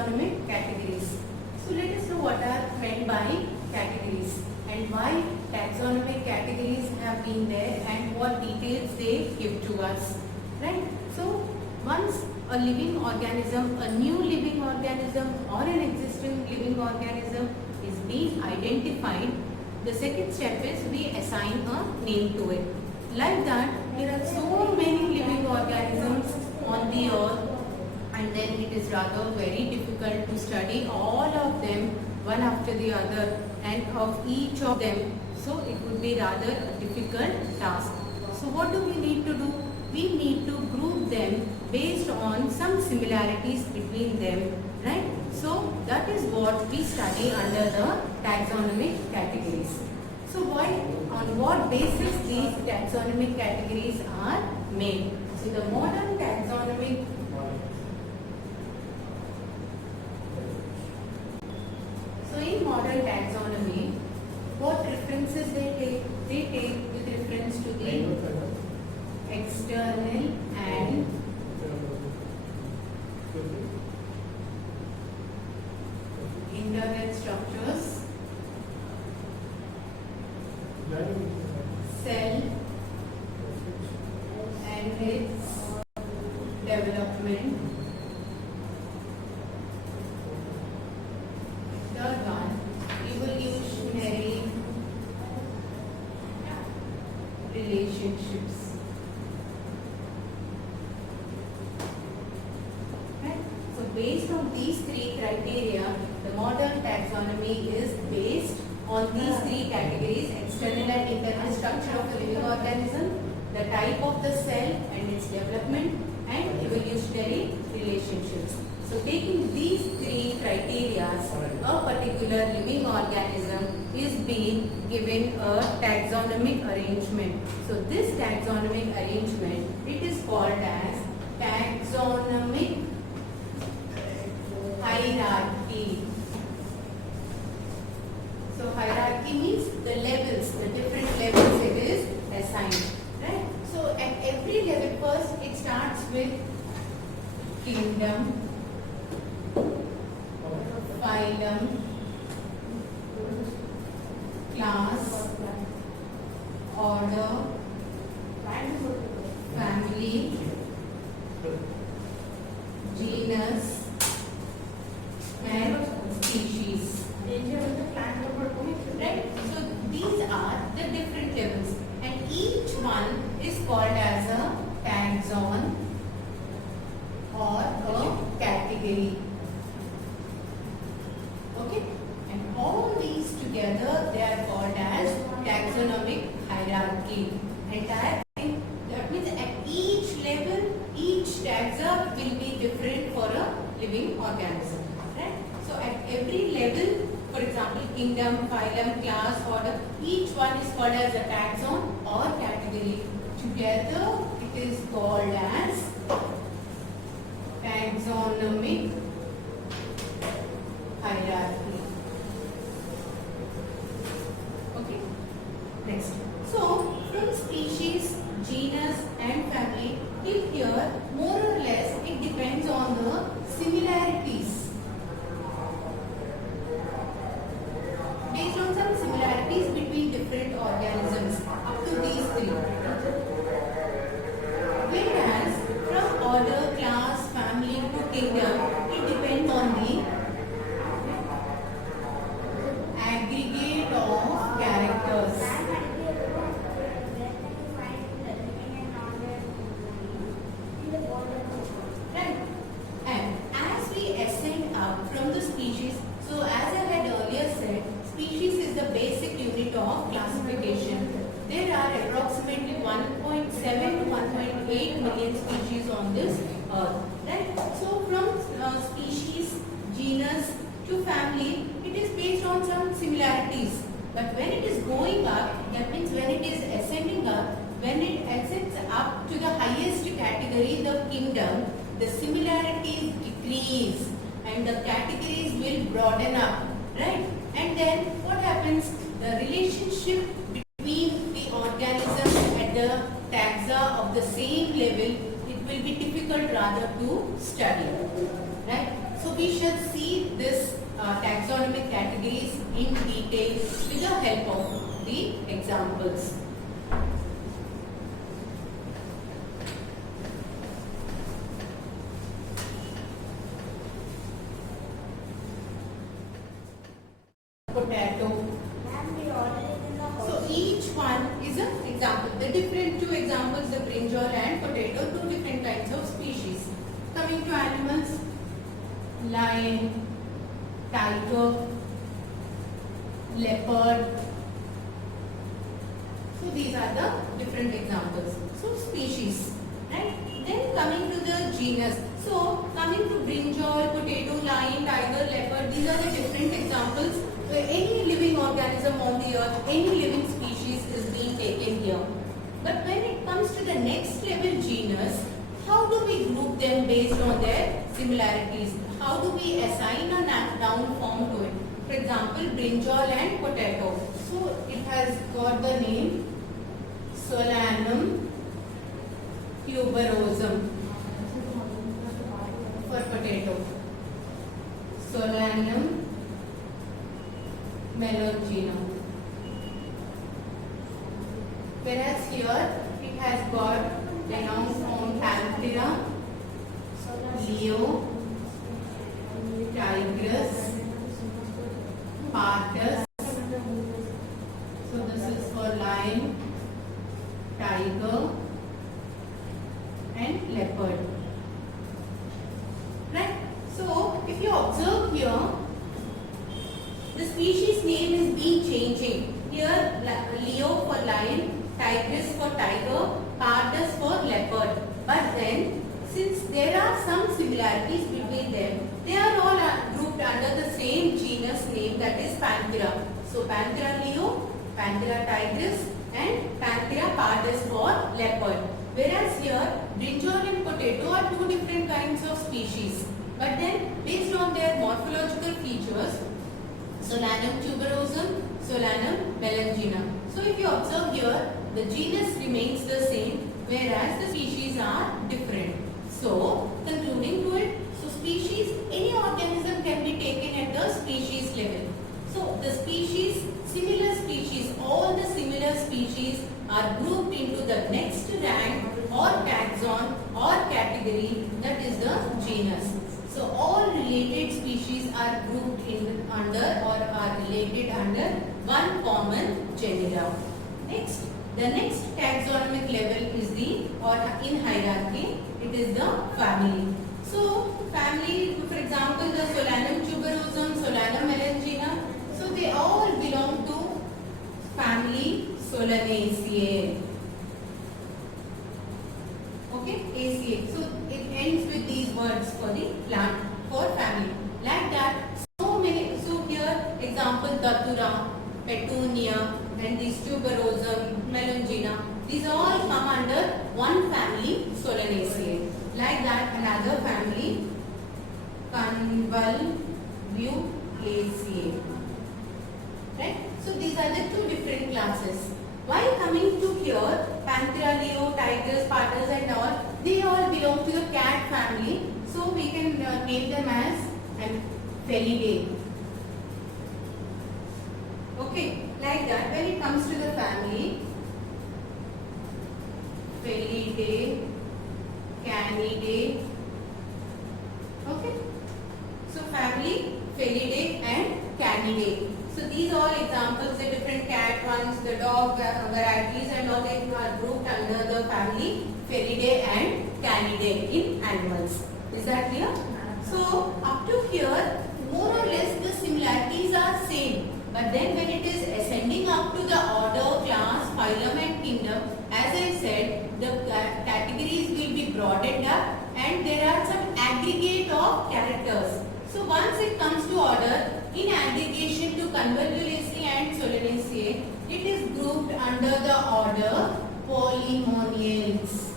taxonomic categories. So let us know what are meant by categories and why taxonomic categories have been there and what details they give to us. Right? So once a living organism, a new living organism or an existing living organism is being identified, the second step is we assign a name to it. Like that, there are so many living organisms on the earth, and then it is rather very difficult to study all of them one after the other and of each of them. So it would be rather a difficult task. So what do we need to do? We need to group them based on some similarities between them, right? So that is what we study under the taxonomic categories. So on what basis these taxonomic categories are made? So the modern taxonomic in modern taxonomy, what references they take? They take with reference to the external and internal structures, cell and its development. Third one, evolutionary relationships. Right? So based on these three criteria, the modern taxonomy is based on these three categories: external and internal structure of the living organism, the type of the cell and its development, and evolutionary relationships. So taking these three criteria, a particular living organism is being given a taxonomic arrangement. So this taxonomic arrangement, it is called as taxonomic hierarchy. So hierarchy means the levels, the different levels it is assigned. Right? So at every level, first it starts with kingdom, phylum, class, order, family, genus, and species. Right? So these are the different levels, and each one is called as a taxon or a category. Okay, and all these together they are called as taxonomic hierarchy. Entire thing, that means at each level, each taxa will be different for a living organism. Right? So at every level, for example, kingdom, phylum, class, order, each one is called as a taxon or category. Together it is called as taxonomic hierarchy. Okay. Next. So from species, genus and family, till here more or less it depends on the similarities. Based on some similarities between different organisms up to these three. Whereas from order, class, family to kingdom, it depends on the aggregate of characters. Right? And as we ascend up from the species, so as I had earlier said, species is the basic unit of classification. There are approximately 1.7 to 1.8 million species on this earth. Right? So from species, genus to family, it is based on some similarities. But when it is going up, that means when it is ascending up, when it ascends up to the highest category, the kingdom, the similarities decrease and the categories will broaden up. Right? And then what happens? The relationship between the organisms at the taxa of the same level, it will be difficult rather to study. Right? So we shall see this taxonomic categories in detail with the help of the examples. Potato. So each one is an example. The different two examples, the brinjal and potato, two different kinds of species. Coming to animals, lion, tiger, leopard. So these are the different examples. So species, right? Then coming to the genus. So coming to brinjal, potato, lion, tiger, leopard, these are the different examples. Any living organism on the earth, any living species is being taken here. But when it comes to the next level genus, how do we group them based on their similarities? How do we assign a noun form to it? For example, brinjal and potato. So it has got the name Solanum tuberosum for potato. Solanum melongena. Whereas here it has got a noun form Panthera, Leo, Tigris, Pardus. So this is for lion, tiger and leopard. Right? So if you observe here, the species name is being changing. Here Leo for lion, Tigris for tiger, Pardus for leopard. But then since there are some similarities between them, they are all grouped under the same genus name, that is Panthera. So Panthera Leo, Panthera Tigris and Panthera Pardus for leopard. Whereas here brinjal and potato are two different kinds of species. But then based on their morphological features, Solanum tuberosum, Solanum melongena. So if you observe here, the genus remains the same, whereas the species are different. So concluding to it, so species, any organism can be taken at the species level. So the species, similar species, all the similar species are grouped into the next rank or taxon or category, that is the genus. So all related species are grouped in under or are related under one common genera. Next, the next taxonomic level is the, or in hierarchy, it is the family. So family, for example, the Solanum tuberosum, Solanum melongena, so they all belong to family Solanaceae. Okay, ACA. So it ends with these words for the plant, for family. Like that, so many, so here example Datura, Petunia and these tuberosum, melongena, these all come under one family Solanaceae. Like that, another family Convolvulaceae. Right? So these are the two different classes. While coming to here, Panthera, Leo, Tigris, Pardus and all, they all belong to the cat family. So we can name them as Felidae. Okay, like that, when it comes to the family, Felidae, Canidae. Okay, so family, Felidae and Canidae. So these all examples, the different cat ones, the dog varieties and all, they are grouped under the family Felidae and Canidae in animals. Is that clear? So up to here, more or less the similarities are same. But then when it is ascending up to the order, class, phylum and kingdom, as I said, the categories will be broadened up and there are some aggregate of characters. So once it comes to order, in aggregation to Convolvulaceae and Solanaceae, it is grouped under the order Polymoniales.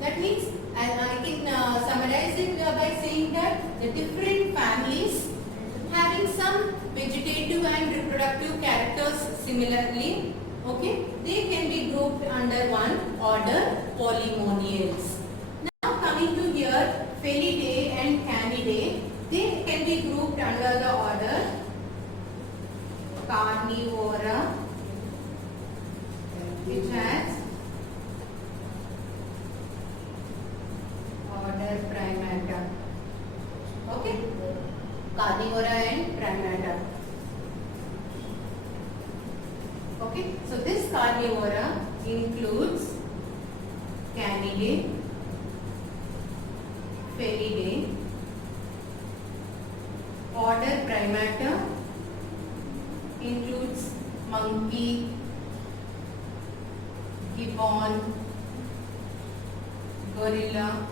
That means, I can summarize it by saying that the different families having some vegetative and reproductive characters similarly, okay, they can be grouped under one order Polymoniales. Now coming to here, can be grouped under the order Carnivora, which has order Primata. Okay, Carnivora and Primata. Okay, so this Carnivora includes Canidae, Felidae, order Primata includes monkey, gibbon, gorilla.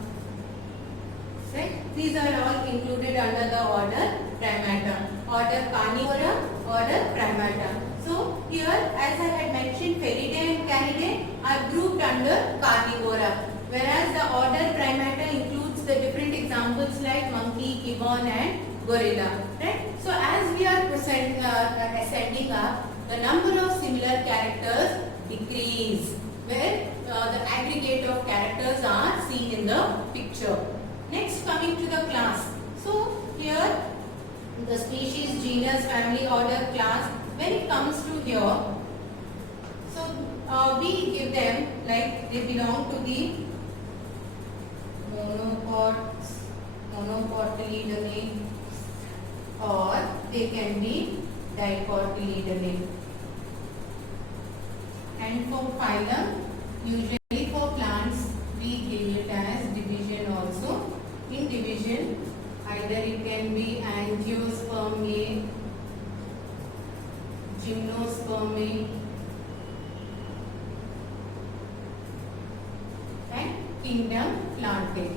Right? These are all included under the order Primata. Order Carnivora, order Primata. So here, as I had mentioned, Felidae and Canidae are grouped under Carnivora, whereas the order Primata includes the different examples like monkey, gibbon and gorilla. Right? So as we are ascending up, the number of similar characters decrease, where the aggregate of characters are seen in the picture. Next, coming to the class. So here, the species, genus, family, order, class. When it comes to here, so we give them like they belong to the monocotyledonate, or they can be dicotyledonate. And for phylum, usually for plants, we give it as division also. In division, either it can be Angiospermae, Gymnospermae, and kingdom Plantae.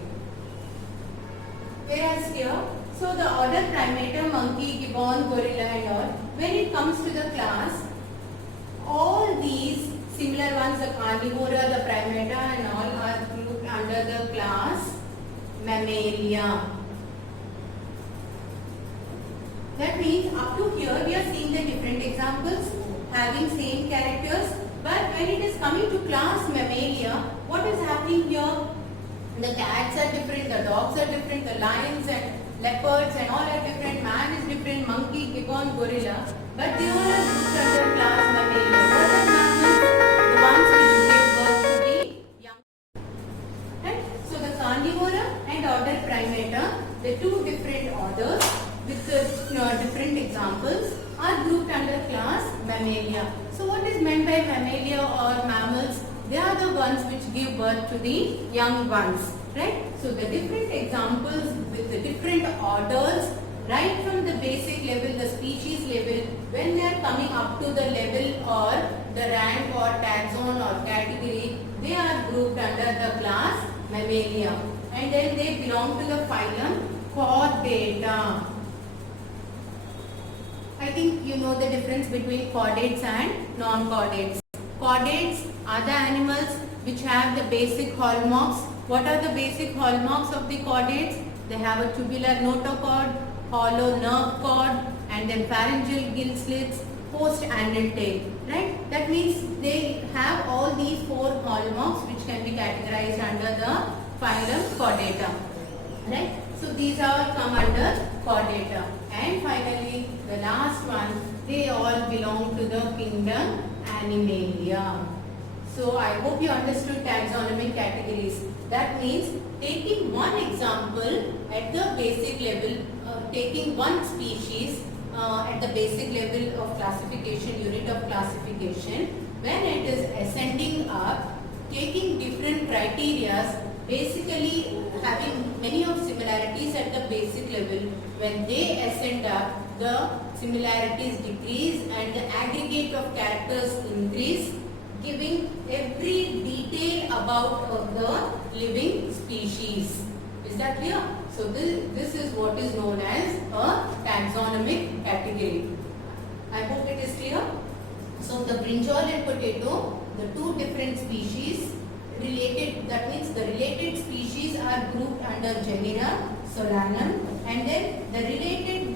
Whereas here, so the order Primata, monkey, gibbon, gorilla and all, when it comes to the class, all these similar ones, the Carnivora, the Primata and all are grouped under the class Mammalia. That means up to here we are seeing the different examples having same characters, but when it is coming to class Mammalia, what is happening here? The cats are different, the dogs are different, the lions and leopards and all are different, man is different, monkey, gibbon, gorilla, but they all are grouped under class Mammalia. What are mammals? The ones which give birth to the young. Right? So the Carnivora and order Primata, the two different orders with the different examples, are grouped under class Mammalia. So what is meant by Mammalia or mammals? They are the ones which give birth to the young ones, right? So the different examples with the different orders, right from the basic level, the species level, when they are coming up to the level or the rank or taxon or category, they are grouped under the class Mammalia. And then they belong to the phylum Chordata. I think you know the difference between chordates and non-chordates. Chordates are the animals which have the basic hallmarks. What are the basic hallmarks of the chordates? They have a tubular notochord, hollow nerve cord, and then pharyngeal gill slits, post-anal tail. Right? That means they have all these four hallmarks which can be categorized under the phylum Chordata. Right? So these all come under Chordata. And finally, the last one, they all belong to the kingdom Animalia. So I hope you understood taxonomic categories. That means taking one example at the basic level, taking one species at the basic level of classification, unit of classification, when it is ascending up, taking different criteria, basically having many of similarities at the basic level. When they ascend up, the similarities decrease and the aggregate of characters increase, giving every detail about the living species. Is that clear? So this is what is known as a taxonomic category. I hope it is clear. So the brinjal and potato, the two different species, related, that means the related species are grouped under genera Solanum, and then the related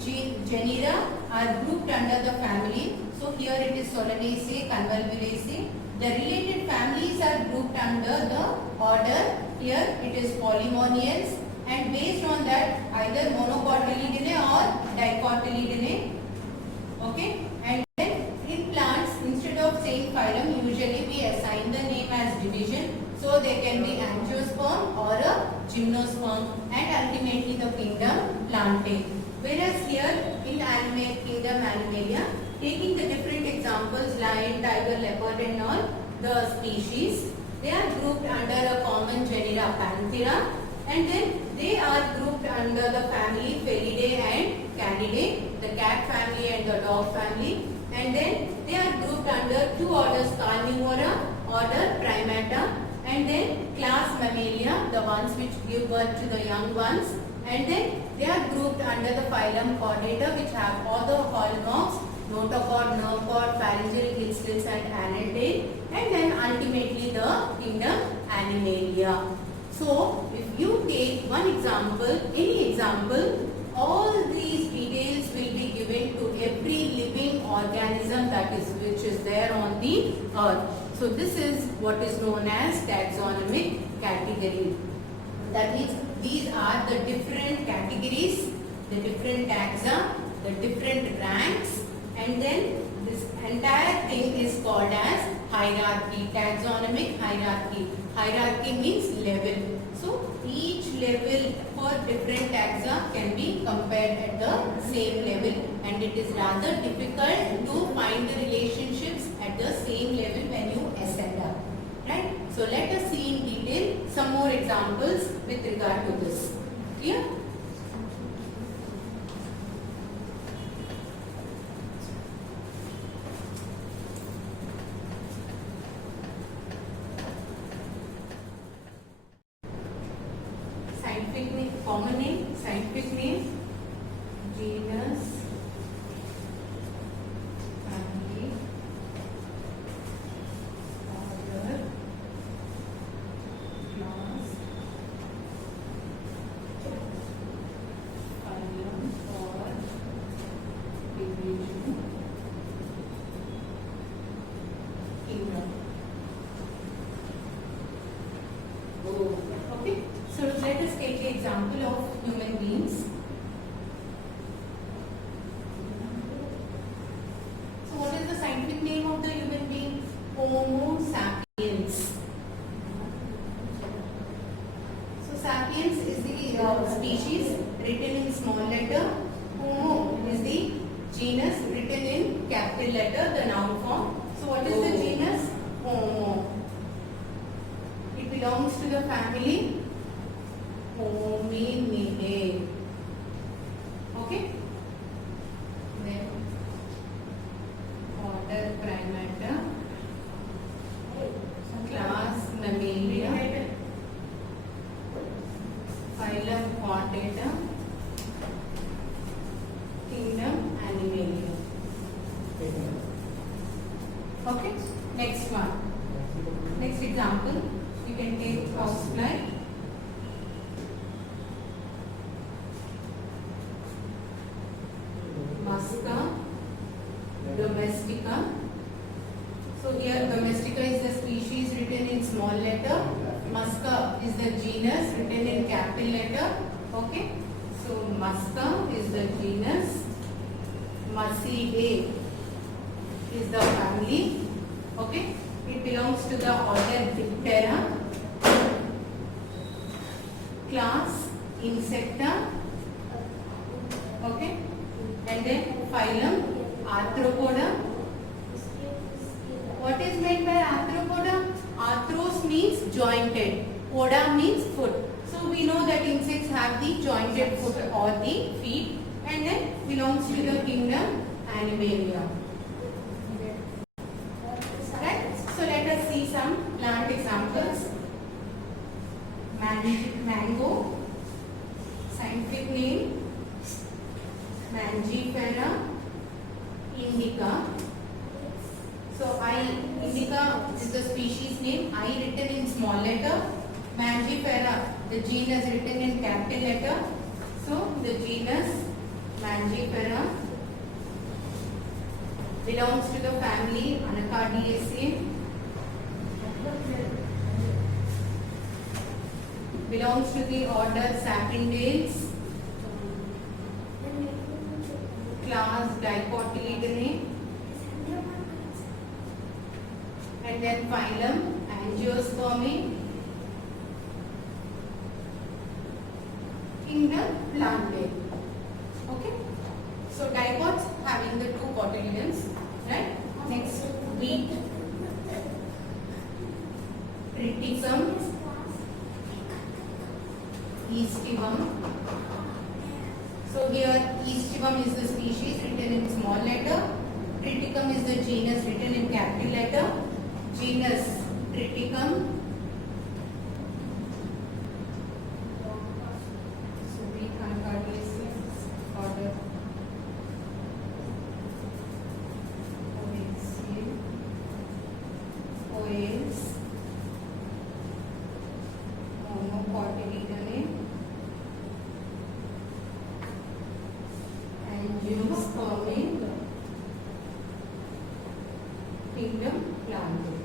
genera are grouped under the family. So here it is Solanaceae, Convolvulaceae. The related families are grouped under the order. Here it is Polemonians, and based on that either monocotyledonate or dicotyledonate. Okay, and then in plants instead of saying phylum usually we assign the name as division, so there can be angiosperm or a gymnosperm and ultimately the kingdom Plantae. Whereas here in kingdom Animalia, taking the different examples lion, tiger, leopard and all the species, they are grouped under a common genera Panthera, and then they are grouped under the family Felidae and Canidae, the cat family and the dog family, and then they are grouped under two orders Carnivora, order Primata, and then class Mammalia, the ones which give birth to the young ones, and then they are grouped under the phylum Chordata, which have all the hallmarks notochord, nerve cord, pharyngeal, gill slits and anal tail, and then ultimately the kingdom Animalia. So if you take one example, any example, all these details will be given to every living organism that is which is there on the earth. So this is what is known as taxonomic category. That means these are the different categories, the different taxa, the different ranks, and then this entire thing is called as hierarchy, taxonomic hierarchy. Hierarchy means level. So each level for different taxa can be compared at the same level, and it is rather difficult to find the relationships at the same level when you ascend up. Right? So let us see in detail some more examples with regard to this. Clear? Scientific name, common name, scientific name, genus, family, order, class, phylum or division, kingdom. Okay. So let us take the example of human beings. So what is the scientific name of the human being? Homo sapiens. So sapiens is the species written in small letter. Homo is the genus written in capital letter, the noun form. So what is the genus? Homo. It belongs to the family Hominidae. Okay. Then order Primata, class Mammalia, phylum Chordata, kingdom Animalia. Okay. Next one. Next example, you can take housefly. Musca domestica. So here domestica is the species written in small letter. Musca is the genus written in capital letter. Okay. So Musca is the genus. Muscidae is the family. Okay. It belongs to the order Diptera. Class Insecta. Okay. And then phylum Arthropoda. What is meant by Arthropoda? Arthros means jointed. Poda means foot. So we know that insects have the jointed foot or the feet, and then belongs to the kingdom Animalia. Right? So let us see some plant examples. Mango. Scientific name Mangifera indica. So indica is the species name. I written in small letter. Mangifera, the genus written in capital letter. So the genus Mangifera belongs to the family Anacardiaceae. belongs to the order Sapindales. Class Dicotyledonate. And then phylum Angiospermae. Kingdom Plantae. Okay. So dicots having the two cotyledons, right? Next, wheat. Triticum. Aestivum. So here Aestivum is the species written in small letter. Triticum is the genus written in capital letter. Genus Triticum. So wheat Anacardiaceae order Oaceae. Oales. Monocotyledonate. Angiospermae. Kingdom Plantae.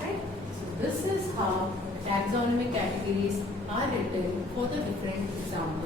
Right? So this is how taxonomic categories are written for the different examples.